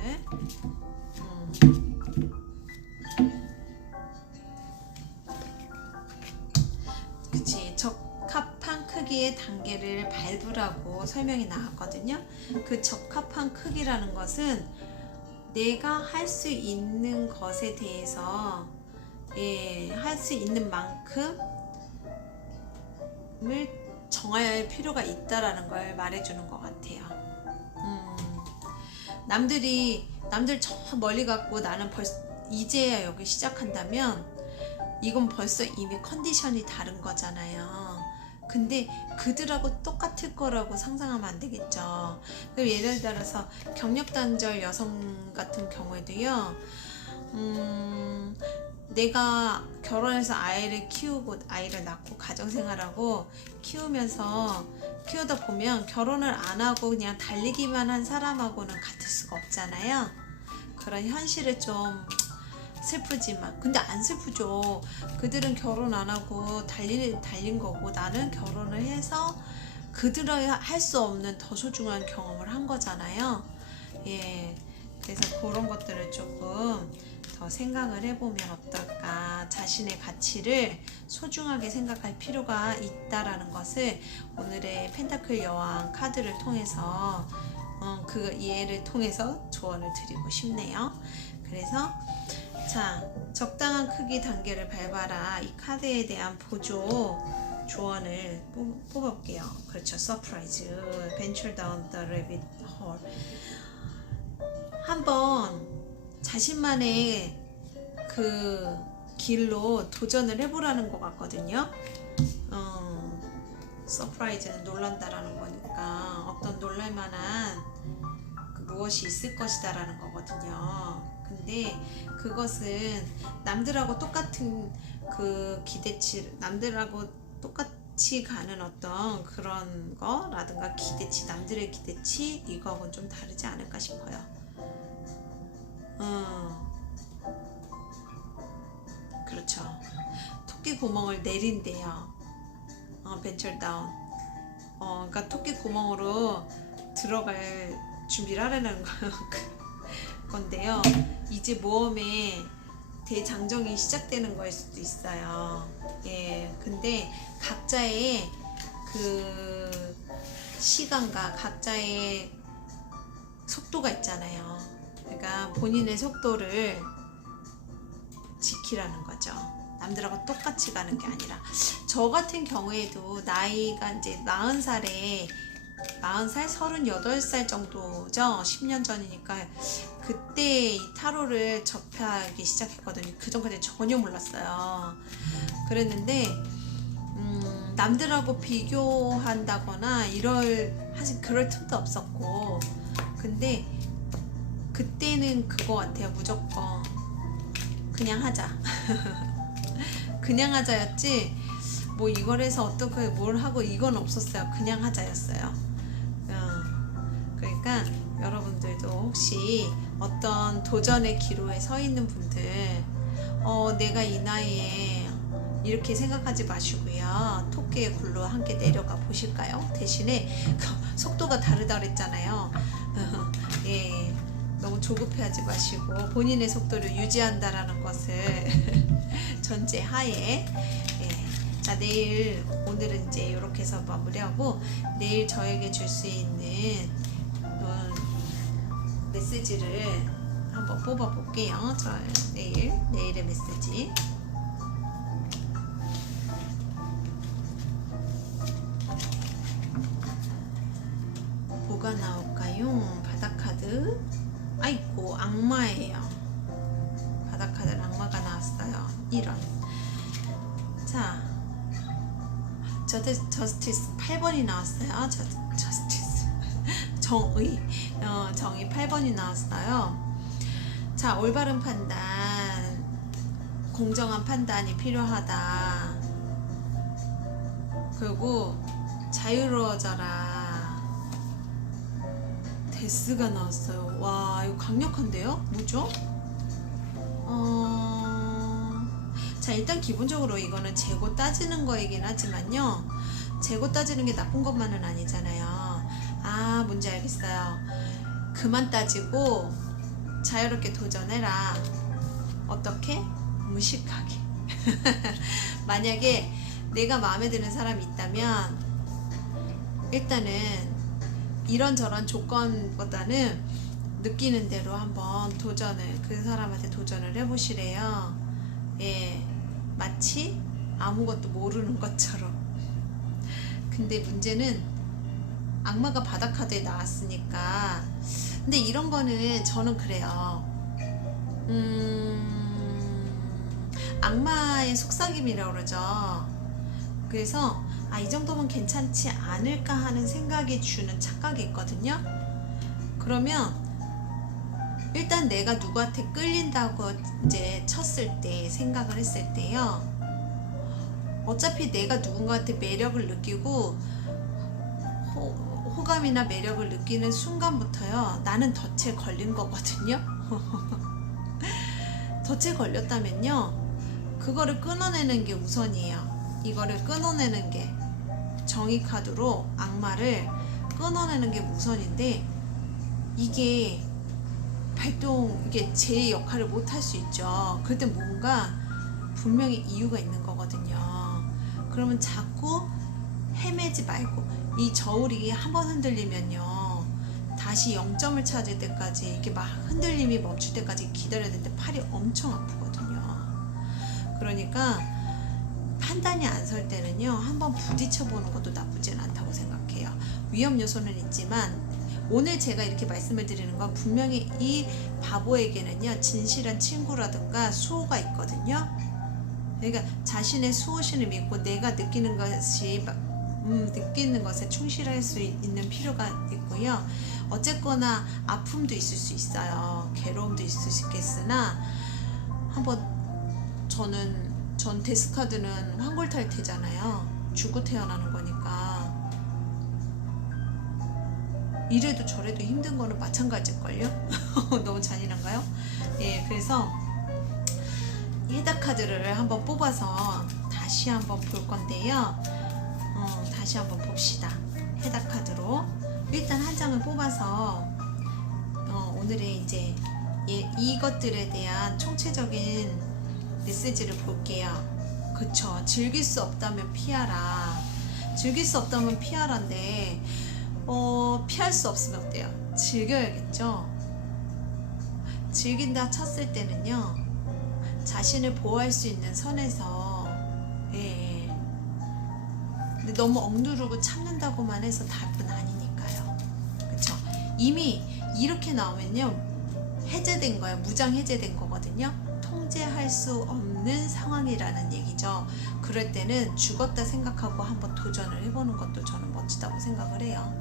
그치, 적합한 크기의 단계를 밟으라고 설명이 나왔거든요. 그 적합한 크기라는 것은 내가 할 수 있는 것에 대해서 할 수 있는 만큼을 정해야 할 필요가 있다라는 걸 말해주는 것 같아요. 남들 저 멀리 갔고 나는 벌써 이제야 여기 시작한다면 이건 벌써 이미 컨디션이 다른 거잖아요. 근데 그들하고 똑같을 거라고 상상하면 안 되겠죠. 예를 들어서 경력단절 여성 같은 경우에도요, 내가 결혼해서 아이를 키우고 아이를 낳고 가정생활하고 키우다 보면 결혼을 안 하고 그냥 달리기만 한 사람하고는 같을 수가 없잖아요. 그런 현실을 좀 슬프지만, 근데 안 슬프죠. 그들은 결혼 안 하고 달린 거고 나는 결혼을 해서 그들은 할 수 없는 더 소중한 경험을 한 거잖아요. 예, 그래서 그런 것들을 조금 더 생각을 해보면 어떨까. 자신의 가치를 소중하게 생각할 필요가 있다라는 것을 오늘의 펜타클 여왕 카드를 통해서 그 이해를 통해서 조언을 드리고 싶네요. 그래서 자, 적당한 크기 단계를 밟아라. 이 카드에 대한 보조 조언을 뽑아볼게요. 그렇죠. 서프라이즈, venture down the rabbit hole. 한번 자신만의 그 길로 도전을 해보라는 것 같거든요. 서프라이즈는 놀란다라는 거니까 어떤 놀랄만한 무엇이 있을 것이다 라는 거거든요. 근데 그것은 남들하고 똑같은 그 기대치, 남들하고 똑같이 가는 어떤 그런 거라든가 기대치, 남들의 기대치, 이거하고는 좀 다르지 않을까 싶어요. 그렇죠. 토끼 구멍을 내린대요. 벤처 다운. 그러니까 토끼 구멍으로 들어갈 준비를 하라는 건데요. 이제 모험의 대장정이 시작되는 거일 수도 있어요. 예, 근데 각자의 그 시간과 각자의 속도가 있잖아요. 그러니까 본인의 속도를 지키라는 거죠. 남들하고 똑같이 가는 게 아니라. 저 같은 경우에도 나이가 이제 40살, 38살 정도죠. 10년 전이니까 그때 이 타로를 접하기 시작했거든요. 그 전까지 전혀 몰랐어요. 그랬는데 남들하고 비교한다거나 사실 그럴 틈도 없었고, 근데 그때는 그거 같아요. 무조건 그냥 하자. 그냥 하자였지 뭐 이걸 해서 어떻게 뭘 하고 이건 없었어요. 그냥 하자였어요. 그러니까 여러분들도 혹시 어떤 도전의 기로에 서 있는 분들, 내가 이 나이에 이렇게 생각하지 마시고요. 토끼의 굴로 함께 내려가 보실까요? 대신에 속도가 다르다 그랬잖아요. 예, 너무 조급해하지 마시고 본인의 속도를 유지한다라는 것을 전제하에, 예. 자, 오늘은 이제 이렇게 해서 마무리하고, 내일 저에게 줄 수 있는 메시지를 한번 뽑아 볼게요. 내일의 메시지. 뭐가 나올까요? 바닥카드. 아이고, 악마예요. 바닥카드는 악마가 나왔어요. 이런. 자, 저스티스 8번이 나왔어요. 저스티스. 정의. 정의 8번이 나왔어요. 자, 올바른 판단, 공정한 판단이 필요하다. 그리고 자유로워져라. 데스가 나왔어요. 와, 이거 강력한데요? 뭐죠? 자, 일단 기본적으로 이거는 재고 따지는 거이긴 하지만요, 재고 따지는 게 나쁜 것만은 아니잖아요. 뭔지 알겠어요. 그만 따지고 자유롭게 도전해라. 어떻게? 무식하게. 만약에 내가 마음에 드는 사람이 있다면 일단은 이런저런 조건보다는 느끼는 대로 한번 그 사람한테 도전을 해보시래요. 예, 마치 아무것도 모르는 것처럼. 근데 문제는 악마가 바닥카드에 나왔으니까. 근데 이런 거는 저는 그래요. 악마의 속삭임이라고 그러죠. 그래서 이 정도면 괜찮지 않을까 하는 생각이 주는 착각이 있거든요. 그러면 일단 내가 누구한테 끌린다고 이제 쳤을 때, 생각을 했을 때요, 어차피 내가 누군가한테 매력을 느끼고 호감이나 매력을 느끼는 순간부터요, 나는 덫에 걸린 거거든요. 덫에 걸렸다면요, 그거를 끊어내는 게 우선이에요. 이거를 끊어내는 게, 정의 카드로 악마를 끊어내는 게 우선인데, 이게 제 역할을 못 할 수 있죠. 그럴 때 뭔가 분명히 이유가 있는 거거든요. 그러면 자꾸 헤매지 말고, 이 저울이 한번 흔들리면요, 다시 0점을 찾을 때까지, 이렇게 막 흔들림이 멈출 때까지 기다려야 되는데 팔이 엄청 아프거든요. 그러니까 판단이 안 설 때는요, 한번 부딪혀 보는 것도 나쁘진 않다고 생각해요. 위험 요소는 있지만 오늘 제가 이렇게 말씀을 드리는 건 분명히 이 바보에게는요, 진실한 친구라든가 수호가 있거든요. 그러니까 자신의 수호신을 믿고 내가 느끼는 것에 충실할 수 있는 필요가 있고요. 어쨌거나 아픔도 있을 수 있어요. 괴로움도 있을 수 있겠으나 한번 전 데스카드는 황골탈퇴잖아요. 죽고 태어나는 거니까 이래도 저래도 힘든 거는 마찬가지일걸요? 너무 잔인한가요? 예, 그래서 해당 카드를 한번 뽑아서 다시 한번 볼 건데요. 다시 한번 봅시다. 해당 카드로 일단 한 장을 뽑아서 오늘의 이제 이것들에 대한 총체적인 메시지를 볼게요. 그쵸? 즐길 수 없다면 피하라. 즐길 수 없다면 피하라인데 피할 수 없으면 어때요? 즐겨야겠죠? 즐긴다 쳤을 때는요, 자신을 보호할 수 있는 선에서, 예. 근데 너무 억누르고 참는다고만 해서 답은 아니니까요. 그쵸? 이미 이렇게 나오면요, 해제된 거예요. 무장 해제된 거거든요. 통제할 수 없는 상황이라는 얘기죠. 그럴 때는 죽었다 생각하고 한번 도전을 해보는 것도 저는 멋지다고 생각을 해요.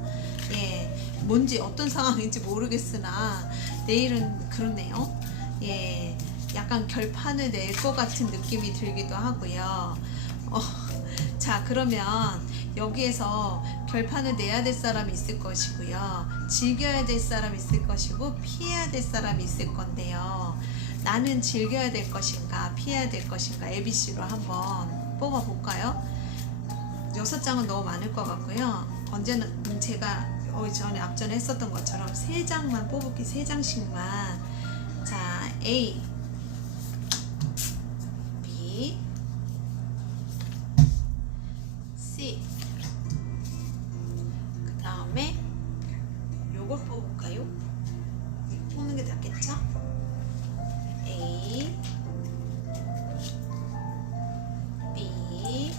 예, 뭔지 어떤 상황인지 모르겠으나 내일은 그렇네요. 예, 약간 결판을 낼 것 같은 느낌이 들기도 하고요. 자, 그러면 여기에서 결판을 내야 될 사람이 있을 것이고요. 즐겨야 될 사람이 있을 것이고 피해야 될 사람이 있을 건데요. 나는 즐겨야 될 것인가 피해야 될 것인가 ABC로 한번 뽑아볼까요? 6장은 너무 많을 것 같고요. 언제는 제가 전에 앞전에 했었던 것처럼 3장만 뽑을게. 3장씩만. 자, A, B, C. 그 다음에 요걸 뽑을까요? 뽑는 게 낫겠죠? A, B,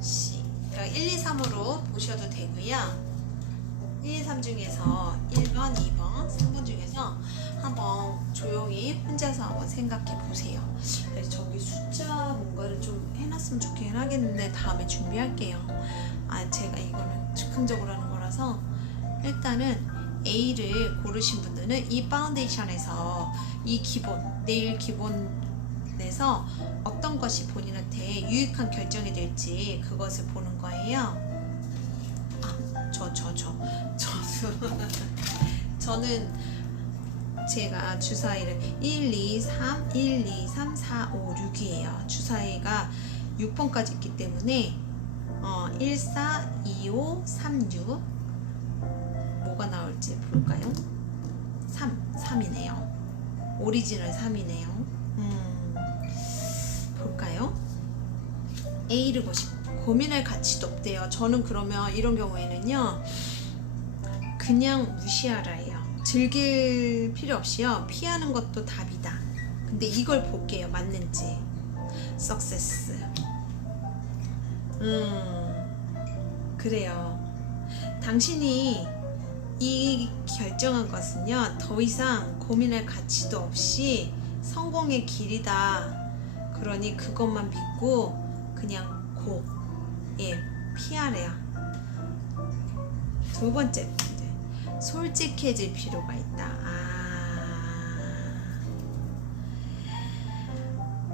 C. 1, 2, 3으로 보셔도 되고요. 1, 2, 3 중에서 1번, 2번, 3번 중에서 한번 조용히 혼자서 한번 생각해 보세요. 저기 숫자 뭔가를 좀 해놨으면 좋긴 하겠는데 다음에 준비할게요. 제가 이거는 즉흥적으로 하는 거라서 일단은 A를 고르신 분들은 이 파운데이션에서 이 기본, 네일 기본에서 어떤 것이 본인한테 유익한 결정이 될지 그것을 보는 거예요. 저는 제가 주사위를 1, 2, 3, 1, 2, 3, 4, 5, 6이에요. 주사위가 6번까지 있기 때문에 1, 4, 2, 5, 3, 6 뭐가 나올지 볼까요? 3이네요. 오리지널 3이네요. 볼까요? A를 고민할 가치도 없대요. 저는 그러면 이런 경우에는요, 그냥 무시하라예요. 즐길 필요 없이요, 피하는 것도 답이다. 근데 이걸 볼게요. 맞는지. 석세스. 그래요. 당신이 이 결정한 것은요, 더 이상 고민할 가치도 없이 성공의 길이다. 그러니 그것만 믿고 그냥 피하래요. 두 번째 문제, 솔직해질 필요가 있다.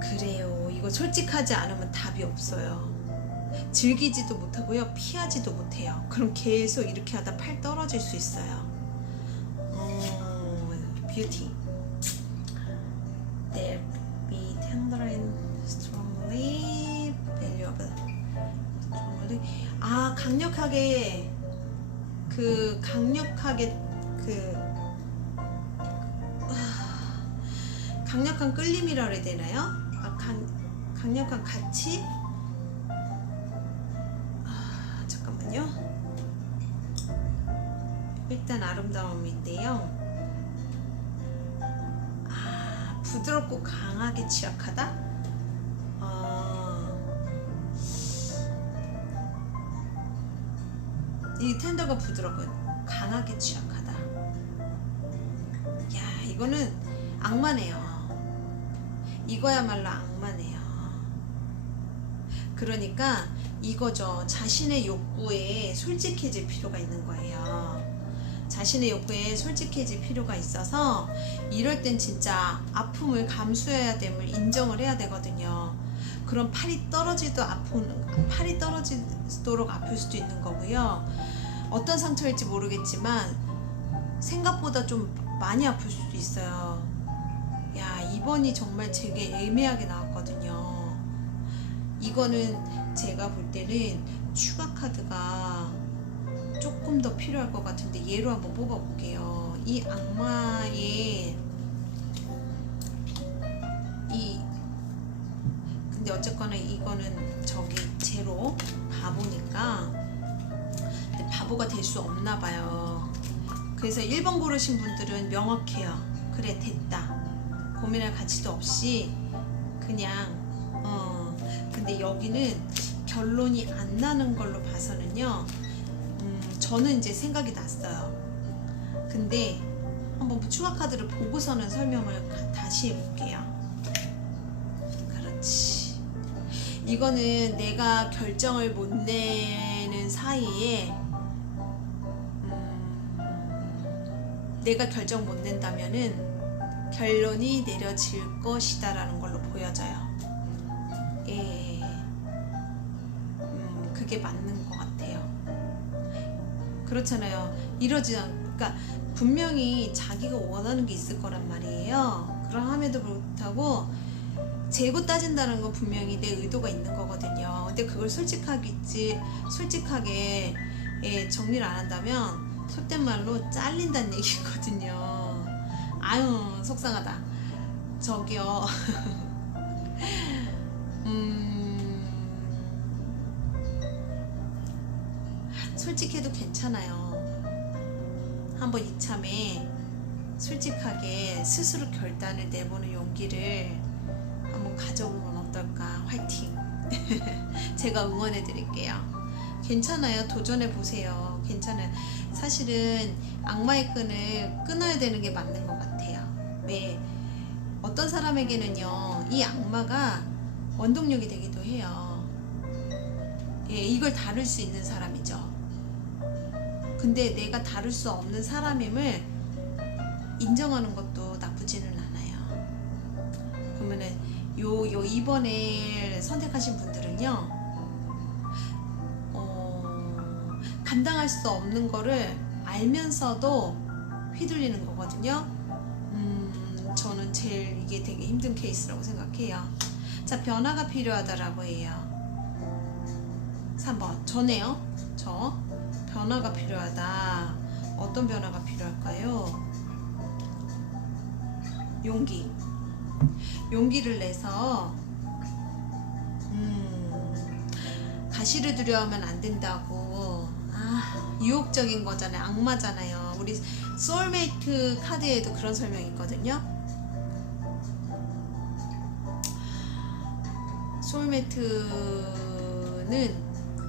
그래요. 이거 솔직하지 않으면 답이 없어요. 즐기지도 못하고요, 피하지도 못해요. 그럼 계속 이렇게 하다 팔 떨어질 수 있어요. 뷰티. There be tender and strongly valuable. 강력하게 강력한 끌림이라 그래야 되나요? 강력한 가치? 잠깐만요. 일단 아름다움인데요. 부드럽고 강하게 취약하다? 이 텐더가 부드럽고 강하게 취약하다. 야, 이거는 악마네요. 이거야말로 악마네요. 그러니까 이거죠. 자신의 욕구에 솔직해질 필요가 있는 거예요. 자신의 욕구에 솔직해질 필요가 있어서 이럴 땐 진짜 아픔을 감수해야 됨을 인정을 해야 되거든요. 그럼 팔이 떨어지도록 아플 수도 있는 거고요. 어떤 상처일지 모르겠지만 생각보다 좀 많이 아플 수도 있어요. 야, 이번이 정말 되게 애매하게 나왔거든요. 이거는 제가 볼 때는 추가 카드가 조금 더 필요할 것 같은데 얘로 한번 뽑아볼게요. 이 악마의 근데 어쨌거나 이거는 저기 제로 바보니까 바보가 될 수 없나 봐요. 그래서 1번 고르신 분들은 명확해요. 그래, 됐다. 고민할 가치도 없이 그냥 근데 여기는 결론이 안 나는 걸로 봐서는요, 저는 이제 생각이 났어요. 근데 한번 추가 카드를 보고서는 설명을 다시 해볼게요. 그렇지. 이거는 내가 결정을 못 내는 사이에 내가 결정 못 낸다면은 결론이 내려질 것이다 라는 걸로 보여져요. 예. 그게 맞는 것 같아요. 그렇잖아요. 그러니까 분명히 자기가 원하는 게 있을 거란 말이에요. 그럼에도 못하고 재고 따진다는 건 분명히 내 의도가 있는 거거든요. 근데 그걸 솔직하게 정리를 안 한다면 속된 말로 잘린다는 얘기거든요. 아유, 속상하다. 저기요. 솔직해도 괜찮아요. 한번 이참에 솔직하게 스스로 결단을 내보는 용기를 한번 가져보면 어떨까. 화이팅. 제가 응원해 드릴게요. 괜찮아요. 도전해 보세요. 괜찮아요. 사실은 악마의 끈을 끊어야 되는 게 맞는 것 같아요. 왜? 어떤 사람에게는요, 이 악마가 원동력이 되기도 해요. 예, 이걸 다룰 수 있는 사람이죠. 근데 내가 다룰 수 없는 사람임을 인정하는 것도 나쁘지는 않아요. 그러면은 요 2번을 선택하신 분들은요, 감당할 수 없는 거를 알면서도 휘둘리는 거거든요. 저는 제일 이게 되게 힘든 케이스라고 생각해요. 자, 변화가 필요하다라고 해요. 3번 저네요. 저 변화가 필요하다. 어떤 변화가 필요할까요? 용기를 내서 가시를 두려워하면 안 된다고. 유혹적인 거잖아요. 악마잖아요. 우리 소울메이트 카드에도 그런 설명이 있거든요. 소울메이트는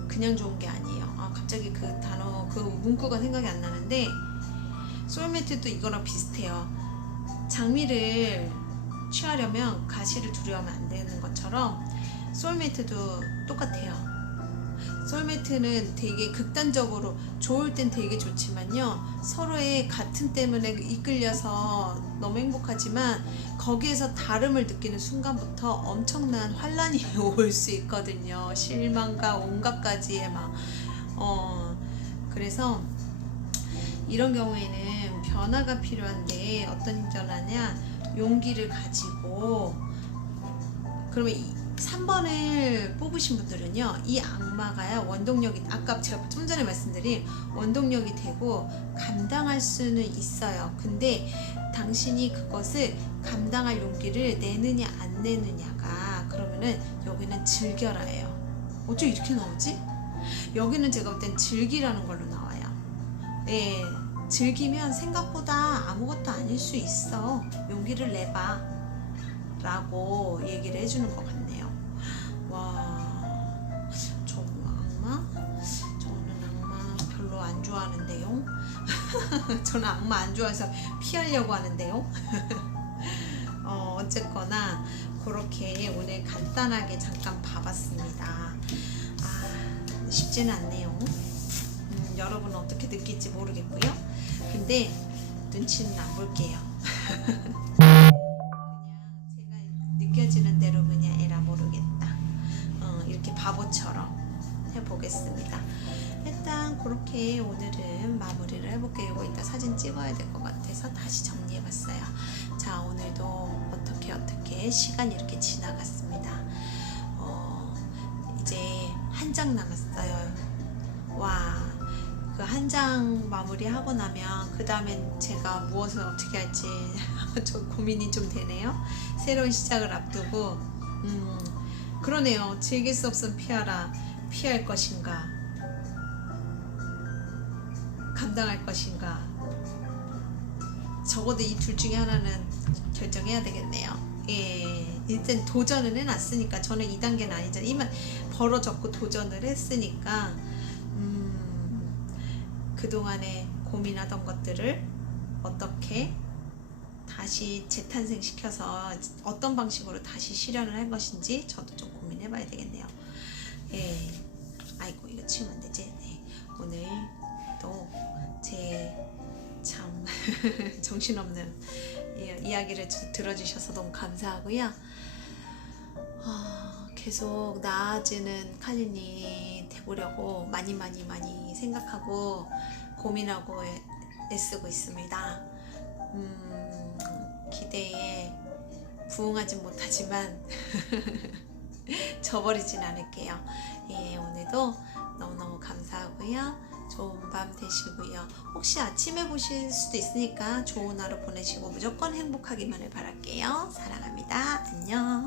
그냥 좋은 게 아니에요. 갑자기 그 단어, 그 문구가 생각이 안 나는데, 소울메이트도 이거랑 비슷해요. 장미를 취하려면 가시를 두려워하면 안 되는 것처럼 소울메이트도 똑같아요. 소울메이트는 되게 극단적으로 좋을 땐 되게 좋지만요, 서로의 같은 때문에 이끌려서 너무 행복하지만 거기에서 다름을 느끼는 순간부터 엄청난 환란이 올 수 있거든요. 실망과 온갖 가지의 그래서 이런 경우에는 변화가 필요한데 어떤 변화냐, 용기를 가지고. 그러면 3번을 뽑으신 분들은요, 이 악마가요, 원동력이, 아까 제가 좀 전에 말씀드린 원동력이 되고 감당할 수는 있어요. 근데 당신이 그것을 감당할 용기를 내느냐 안 내느냐가, 그러면은 여기는 즐겨라예요. 어쩜 이렇게 나오지? 여기는 제가 볼 땐 즐기라는 걸로 나와요. 네, 즐기면 생각보다 아무것도 아닐 수 있어. 용기를 내봐 라고 얘기를 해주는 것 같네요. 와, 저는 악마 별로 안 저는 악마 안 좋아해서 피하려고 하는데요. 어쨌거나 그렇게 오늘 간단하게 잠깐 봐봤습니다. 쉽지는 않네요. 여러분은 어떻게 느낄지 모르겠고요. 근데 눈치는 안 볼게요. 그냥 제가 느껴지는 대로 그냥 에라 모르겠다. 이렇게 바보처럼 해보겠습니다. 일단 그렇게 오늘은 마무리를 해볼게요. 이거 이따 사진 찍어야 될 것 같아서 다시 정리해봤어요. 자, 오늘도 어떻게 시간이 이렇게 지나갔습니다. 이제 한 장 남았어요. 와, 그 한 장 마무리하고 나면 그 다음엔 제가 무엇을 어떻게 할지 좀 고민이 좀 되네요. 새로운 시작을 앞두고 그러네요. 즐길 수 없음 피하라. 피할 것인가, 감당할 것인가. 적어도 이 둘 중에 하나는 결정해야 되겠네요. 예, 일단 도전을 해놨으니까 저는 2단계는 아니잖아요. 이미 벌어졌고 도전을 했으니까 그동안에 고민하던 것들을 어떻게 다시 재탄생시켜서 어떤 방식으로 다시 실현을 할 것인지 저도 좀 고민해봐야 되겠네요. 예, 아이고 이거 치우면 안 되지. 네, 오늘 또 제 참 정신없는 이야기를 들어주셔서 너무 감사하고요. 계속 나아지는 칼린이 되보려고 많이 생각하고 고민하고 애쓰고 있습니다. 기대에 부응하진 못하지만 저버리진 않을게요. 예, 오늘도 너무너무 감사하고요. 좋은 밤 되시고요. 혹시 아침에 보실 수도 있으니까 좋은 하루 보내시고 무조건 행복하기만을 바랄게요. 사랑합니다. 안녕.